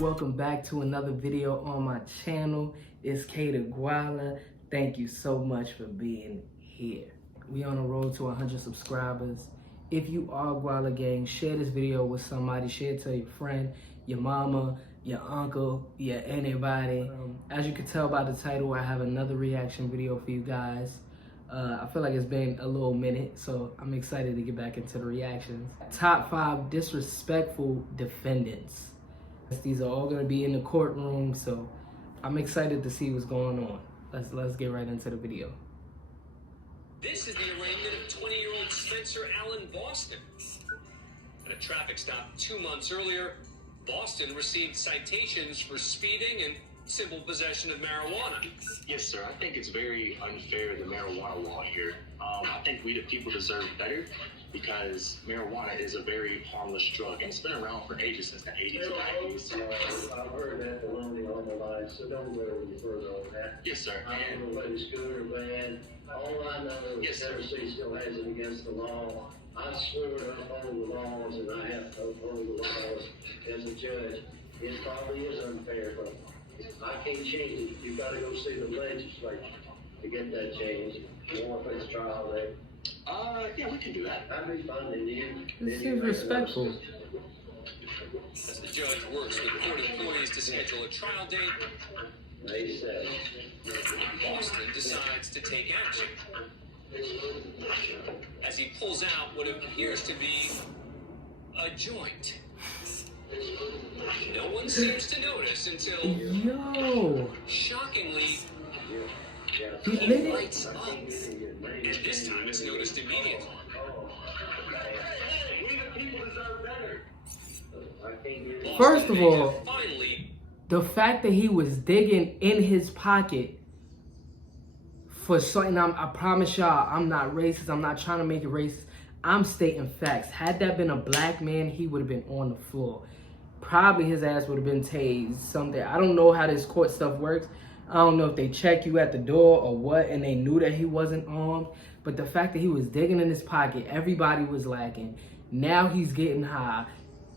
welcome back to another video on my channel. It's K the Guala. Thank you so much for being here. We on the road to 100 subscribers. If you are Guala Gang, share this video with somebody. Share it to your friend, your mama, your uncle, your anybody. As you can tell by the title, I have another reaction video for you guys. I feel like it's been a little minute, so I'm excited to get back into the reactions. Top 5 disrespectful defendants. These are all gonna be in the courtroom, so I'm excited to see what's going on. Let's get right into the video. This is the arraignment of 20-year-old Spencer Allen Boston. At a traffic stop 2 months earlier, Boston received citations for speeding and simple possession of marijuana. Yes, sir. I think it's very unfair, the marijuana law here. I think we the people deserve better because marijuana is a very harmless drug and it's been around for ages, since the 80s and 90s. I've heard that baloney all my life, so don't go any further on that. Yes, sir. I don't know whether it's good or bad. All I know is Tennessee still has it against the law. I swear to uphold the laws, and I have to uphold the laws as a judge. It probably is unfair, but I can't change it. You've got to go see the legislature to get that changed. You want to face trial day? Yeah, we can do that. That'd be fun, and you. This seems respectful. As the judge works with court employees to schedule a trial date, May 7th. Boston decides to take action. As he pulls out what appears to be a joint. No one seems to notice until, shockingly, he lights up. And this time it's noticed immediately. First of all, finally, the fact that he was digging in his pocket for something, I promise y'all, I'm not racist. I'm not trying to make it racist. I'm stating facts. Had that been a black man, he would have been on the floor. Probably his ass would have been tased someday. I don't know how this court stuff works. I don't know if they check you at the door or what, and they knew that he wasn't armed. But the fact that he was digging in his pocket, everybody was lacking. Now he's getting high.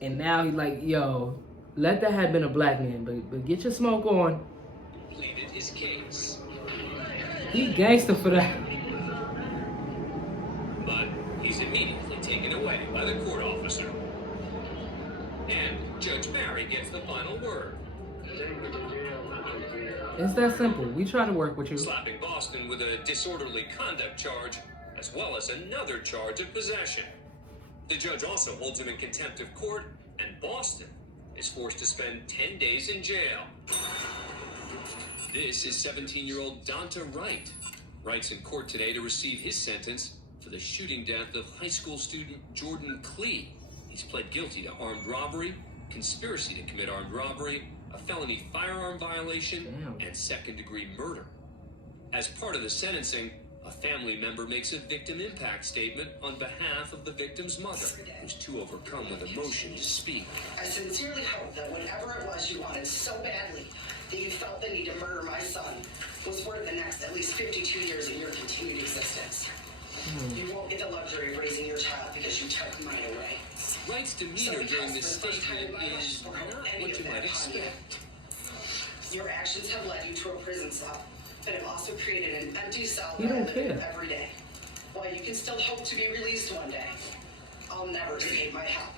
And now he's like, yo, let that have been a black man, but get your smoke on. Pleaded his case. He gangster for that. But he's immediately taken away by the court officer. And Judge Barry gets the final word. It's that simple. We try to work with you. Slapping Boston with a disorderly conduct charge, as well as another charge of possession. The judge also holds him in contempt of court, and Boston is forced to spend 10 days in jail. This is 17-year-old Donta Wright. Wright's in court today to receive his sentence for the shooting death of high school student Jordan Clee. He's pled guilty to armed robbery, conspiracy to commit armed robbery, a felony firearm violation, and second-degree murder. As part of the sentencing, a family member makes a victim impact statement on behalf of the victim's mother, who's too overcome with emotion to speak. I sincerely hope that whatever it was you wanted so badly that you felt the need to murder my son was worth the next at least 52 years of your continued existence. You won't get the luxury of raising your child because you took mine away. Wright's demeanor during this statement is not what you might expect. Your actions have led you to a prison cell, but have also created an empty cell You that I don't live in care. every day. While you can still hope to be released one day, I'll never escape my help.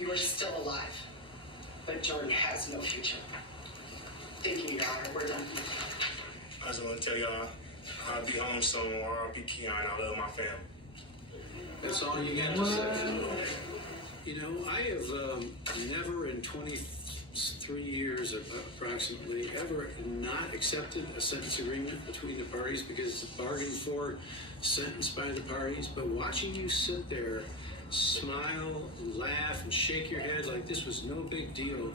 You are still alive, but Jordan has no future. Thank you, Your Honor. We're done. I just want to tell y'all, I'll be home soon, or I'll be Keon. I love my family. That's all you got to say. You know, I have never in 23 years approximately ever not accepted a sentence agreement between the parties because it's bargained for, sentenced by the parties. But watching you sit there, smile, laugh, and shake your head like this was no big deal,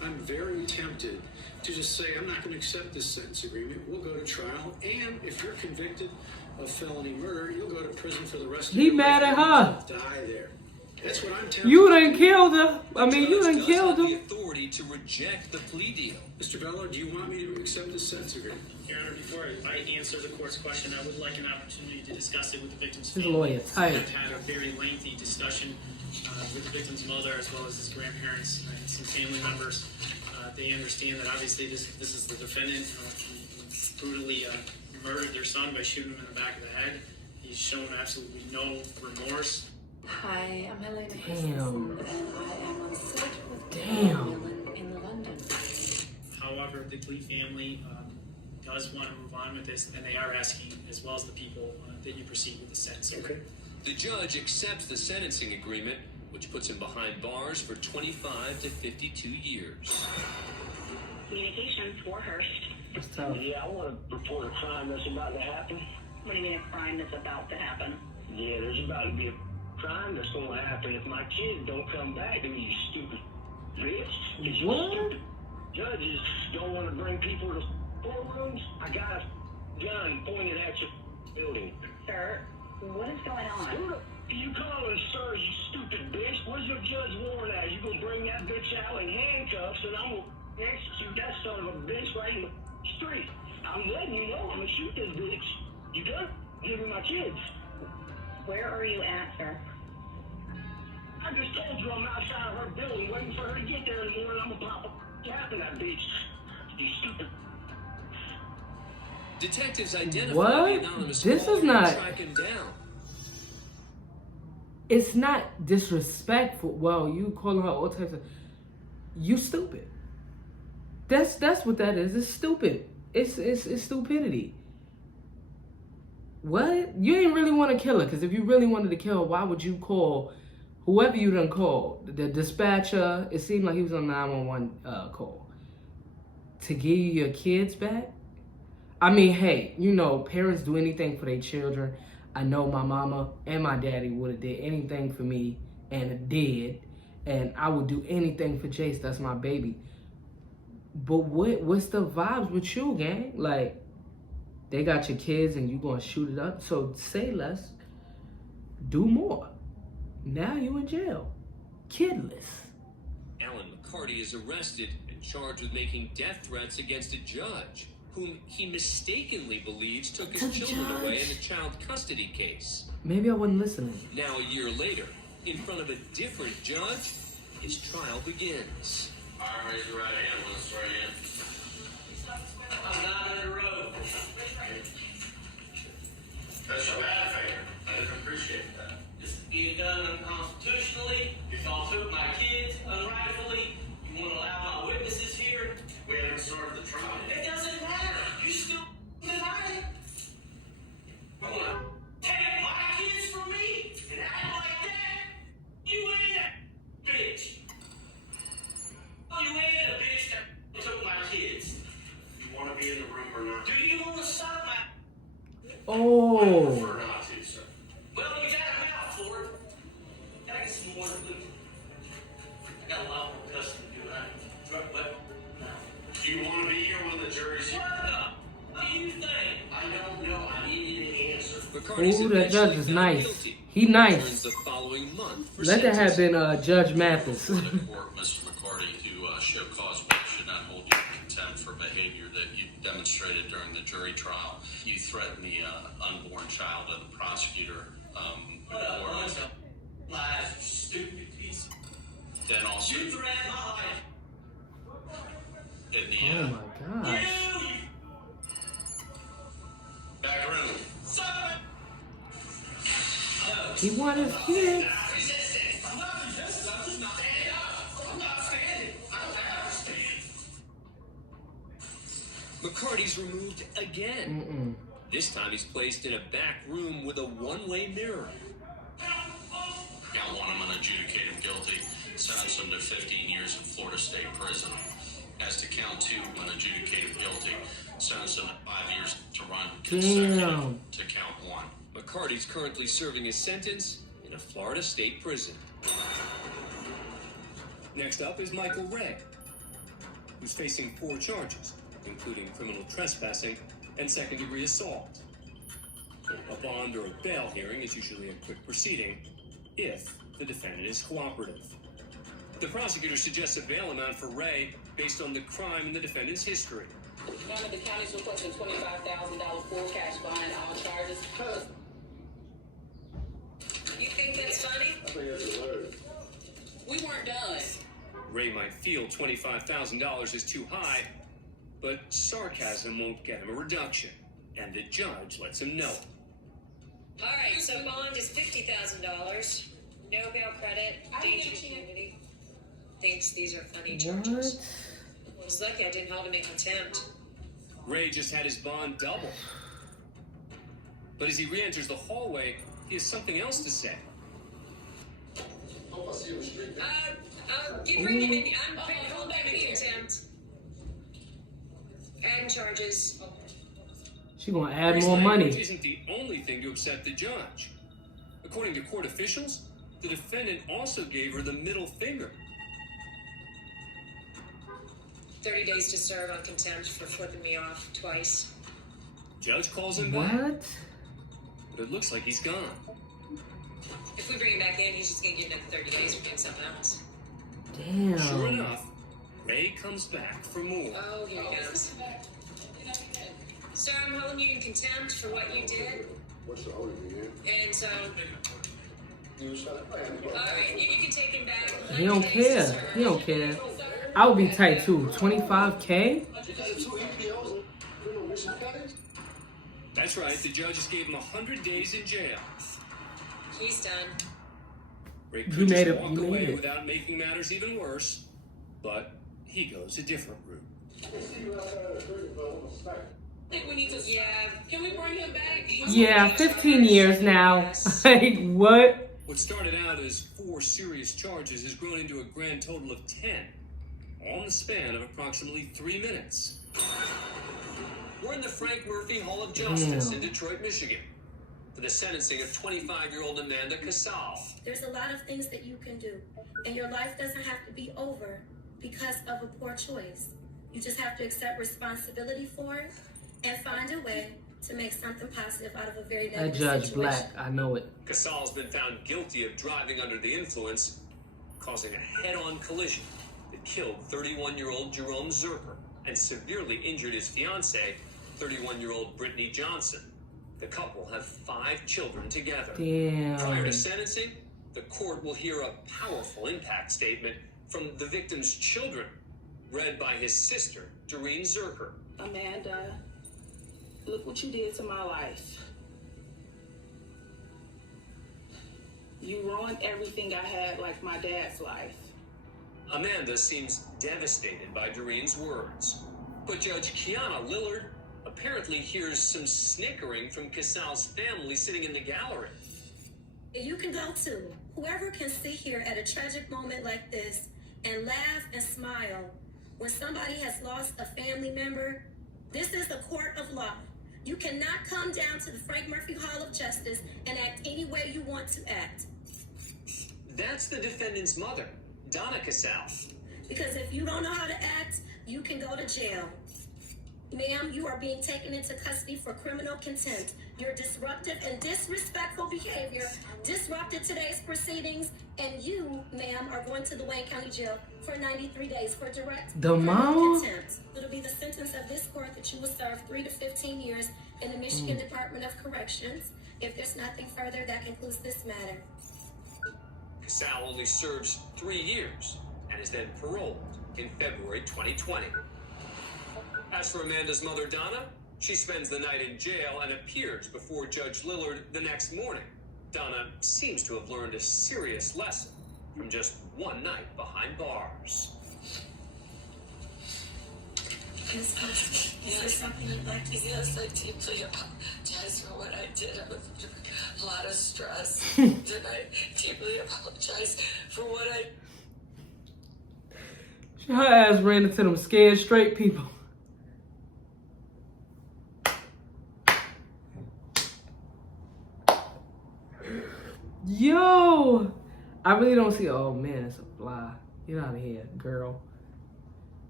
I'm very tempted to just say, I'm not going to accept this sentence agreement. We'll go to trial. And if you're convicted of felony murder, you'll go to prison for the rest of your life. He mad at her. Die there. That's what I'm tempted. You done killed her. I mean, you done killed The her. authority to reject the plea deal. Mr. Bello, do you want me to accept this sentence agreement? Your Honor, before I answer the court's question, I would like an opportunity to discuss it with the victim's His family. lawyer tired. I've had a very lengthy discussion with the victim's mother as well as his grandparents and some family members. They understand that obviously this is the defendant who brutally murdered their son by shooting him in the back of the head. He's shown absolutely no remorse. Hi, I'm Helena Damn. Christensen, and I am on set with Damn. in London. However, the Glee family does want to move on with this, and they are asking, as well as the people, that you proceed with the sentence. Okay. The judge accepts the sentencing agreement, which puts him behind bars for 25 to 52 years. Communications for Hearst. That's tough. Yeah, I want to report a crime that's about to happen. What do you mean a crime that's about to happen? Yeah, there's about to be a crime that's going to happen if my kids don't come back, then you stupid bitch. You What? stupid judges don't want to bring people to courtrooms. I got a gun pointed at your building. Sir, what is going on? Who the you calling, sir, you stupid bitch? Where's your judge warrant at? You gonna bring that bitch out in handcuffs and I'm gonna execute that son of a bitch right in the street. I'm letting you know I'm gonna shoot this bitch. You done? Give me my kids. Where are you at, sir? I just told you I'm outside of her building waiting for her to get there in the morning. I'm gonna pop a cap in that bitch. You stupid. Detectives identify What? the anonymous This caller is not- and track him down. It's not disrespectful. Well, you calling her all types of... You stupid. That's what that is. It's stupid. It's stupidity. What? You ain't really want to kill her, because if you really wanted to kill her, why would you call whoever you done called? The dispatcher, it seemed like he was on 911 call. To give you your kids back? I mean, hey, you know, parents do anything for their children. I know my mama and my daddy would have did anything for me and did. And I would do anything for Jace. That's my baby. But what's the vibes with you, gang? Like, they got your kids and you gonna shoot it up. So say less, do more. Now you in jail, kidless. Alan McCarty is arrested and charged with making death threats against a judge whom he mistakenly believes took his children away in a child custody case. Maybe I wasn't listening. Now, a year later, in front of a different judge, his trial begins. All right, raise your right hand. Let's swear you in. I'm not under oath. That's a bad thing. I didn't appreciate that. This is being done unconstitutionally. Y'all took my kids unrightfully. You want to allow my witnesses here? We haven't started the trial. It doesn't matter. You still deny it. You want to take my kids from me and act like that? You ain't that bitch. You ain't a bitch that took my kids. You want to be in the room or not? Do you want to stop my... Oh. I prefer not to, sir. Well, you got me out for it. Can I get some more, please? I got a lot more custody to do, honey. But do you want to be here when the jury's here? What do you think? I don't know. I need you to answer. McCarty's Ooh, that judge is eventually found nice. guilty. He nice. Returns the following month for Let that have sentencing. been Judge Mathis. The court, Mr. McCarty, to show cause why it should not hold you in contempt for behavior that you demonstrated during the jury trial. You threatened the unborn child of the prosecutor. Lies, you stupid piece. Then also You threatened my life. in the Oh my gosh. back room. He wanted his kids. I'm not resisting. I'm just not standing up. I'm not standing. I don't have to stand. McCarty's removed again. This time he's placed in a back room with a one-way mirror. Count one, I'm going to adjudicate him guilty, sentence him to 15 years in Florida State Prison. As to count two, I'm going to adjudicate him guilty, sentence him to 5 years to run consecutive to count one. McCarty's currently serving his sentence in a Florida State prison. Next up is Michael Ray, who's facing 4 charges, including criminal trespassing and second-degree assault. A bond or a bail hearing is usually a quick proceeding if the defendant is cooperative. The prosecutor suggests a bail amount for Ray based on the crime and the defendant's history. Remember, the county's requesting $25,000 full cash behind all charges. You think that's funny? I think that's a word. We weren't done. Ray might feel $25,000 is too high, but sarcasm won't get him a reduction, and the judge lets him know. All right, so bond is $50,000. No bail credit. Danger to community. Thinks these are funny charges. I was lucky I didn't hold him in contempt. Ray just had his bond doubled. But as he re-enters the hallway, he has something else to say. Bring him in. I'm holding him in contempt. Adding charges. She gonna add Ray's more money. language isn't the only thing to upset the judge. According to court officials, the defendant also gave her the middle finger. 30 days to serve on contempt for flipping me off twice. Judge calls him What? back, but it looks like he's gone. If we bring him back in, he's just gonna get another 30 days for doing something else. Damn. Sure enough, Ray comes back for more. Oh, here he comes. Sir, I'm holding you in contempt for what you did. And so, alright, you can take him back. He don't care. He don't care. I would be tight too. 25K? That's right, the judge just gave him 100 days in jail. He's done. Ray You could made just it. walk You made away it. without making matters even worse, but he goes a different route. I think we need to. Yeah. Can we bring him back? Yeah, 15 years now. Like, what? What started out as 4 serious charges has grown into a grand total of 10, all in the span of approximately 3 minutes. We're in the Frank Murphy Hall of Justice in Detroit, Michigan, for the sentencing of 25-year-old Amanda Casal. There's a lot of things that you can do, and your life doesn't have to be over because of a poor choice. You just have to accept responsibility for it and find a way to make something positive out of a very That negative Judge situation. Black, I know it. Casal's been found guilty of driving under the influence, causing a head-on collision that killed 31-year-old Jerome Zerker and severely injured his fiancée, 31-year-old Brittany Johnson. The couple have 5 children together. Damn. Prior to sentencing, the court will hear a powerful impact statement from the victim's children, read by his sister, Doreen Zerker. Amanda, look what you did to my life. You ruined everything I had, like my dad's life. Amanda seems devastated by Doreen's words, but Judge Kiana Lillard apparently hears some snickering from Casal's family sitting in the gallery. You can go too. Whoever can sit here at a tragic moment like this and laugh and smile when somebody has lost a family member, this is the court of law. You cannot come down to the Frank Murphy Hall of Justice and act any way you want to act. That's the defendant's mother, Donna Casal. Because if you don't know how to act, you can go to jail. Ma'am, you are being taken into custody for criminal contempt. Your disruptive and disrespectful behavior disrupted today's proceedings, and you, ma'am, are going to the Wayne County Jail for 93 days for direct criminal contempt. It'll be the sentence of this court that you will serve 3 to 15 years in the Michigan Department of Corrections. If there's nothing further, that concludes this matter. Casal only serves 3 years and is then paroled in February 2020. As for Amanda's mother, Donna, she spends the night in jail and appears before Judge Lillard the next morning. Donna seems to have learned a serious lesson from just one night behind bars. Ms. Cox, is there something you'd like to say? Yes, I deeply apologize for what I did. I was under a lot of stress. And I deeply apologize for what I... Her ass ran into them scared straight people. Yo, I really don't see. Oh man, it's a fly. Get out of here, girl.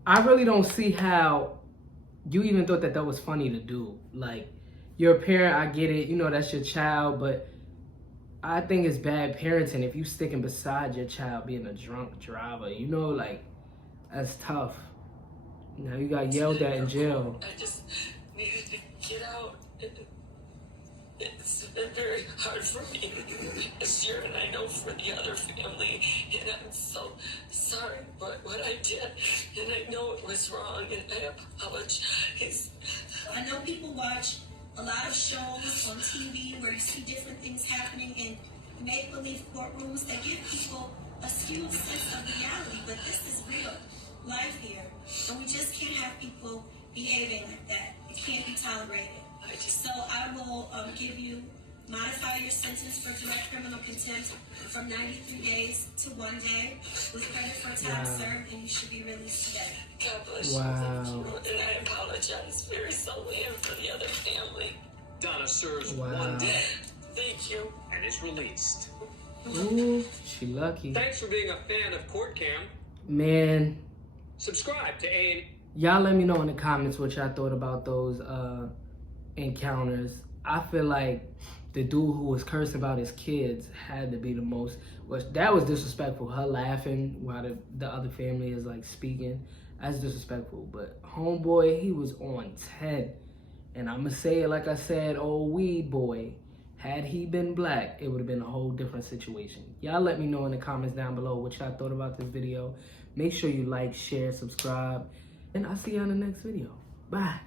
I really don't see how you even thought that was funny to do. Like, you're a parent, I get it. You know that's your child, but I think it's bad parenting if you sticking beside your child being a drunk driver. You know, like, that's tough. Now you got yelled at in jail. I just needed to get out. It's been very hard for me this year, and I know for the other family, and I'm so sorry for what I did, and I know it was wrong, and I apologize. I know people watch a lot of shows on TV where you see different things happening in make-believe courtrooms that give people a skewed sense of reality, but this is real life here, and we just can't have people behaving like that. It can't be tolerated. So I will modify your sentence for direct criminal contempt from 93 days to 1 day with credit for time served, and you should be released today. God bless you. Thank you. And I apologize very solely and for the other family. Donna serves 1 day. Thank you. And is released. Ooh, she lucky. Thanks for being a fan of Court Cam. Man. Subscribe to A&E. Y'all let me know in the comments what y'all thought about those encounters. I feel like the dude who was cursing about his kids had to be the most, that was disrespectful. Her laughing while the other family is like speaking, that's disrespectful. But homeboy, he was on 10. And I'ma say it like I said, old weed boy, had he been black, it would have been a whole different situation. Y'all let me know in the comments down below what y'all thought about this video. Make sure you like, share, subscribe, and I'll see you on the next video. Bye.